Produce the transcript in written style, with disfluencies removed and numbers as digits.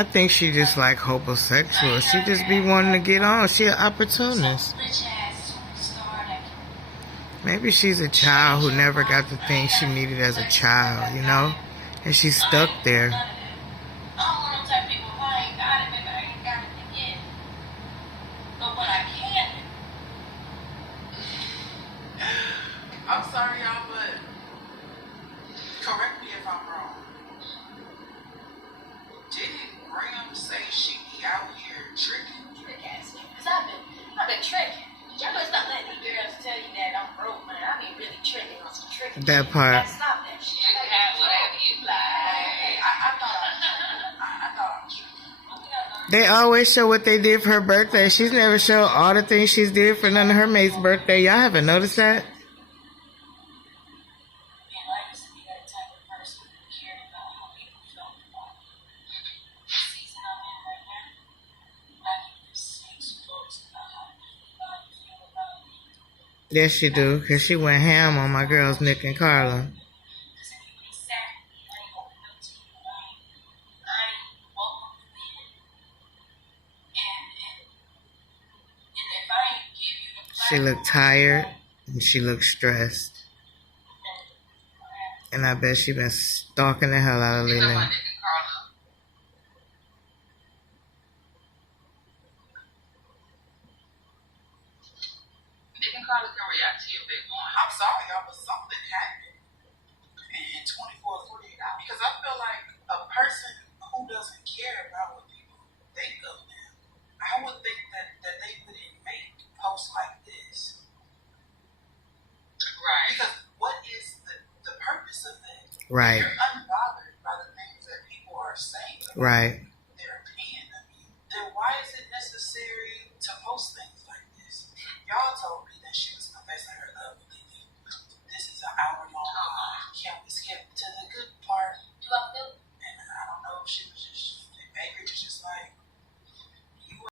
I think she just like homosexual. She just be wanting to get on. She an opportunist. Maybe she's a child who never got the things she needed as a child, you know? And she's stuck there. I'm sorry, y'all, but correct me if I'm wrong. Didn't Gramz say she be out here tricking? Because I've been tricking. Y'all better stop letting these girls tell you that I'm broke, man. I be really tricking on some tricking. That part. Stop that shit. You can have whatever you like. I thought I was tricking. They always show what they did for her birthday. She's never showed all the things she's did for none of her mate's birthday. Y'all haven't noticed that? Yes, she do, because she went ham on my girls, Nick and Carla. She looked tired, and she looked stressed. And I bet she been stalking the hell out of Lena. I'm sorry, y'all, but something happened in 24 to 48 hours. Because I feel like a person who doesn't care about what people think of them, I would think that they wouldn't make posts like this. Right. Because what is the purpose of that? Right. You're unbothered by the things that people are saying. Right.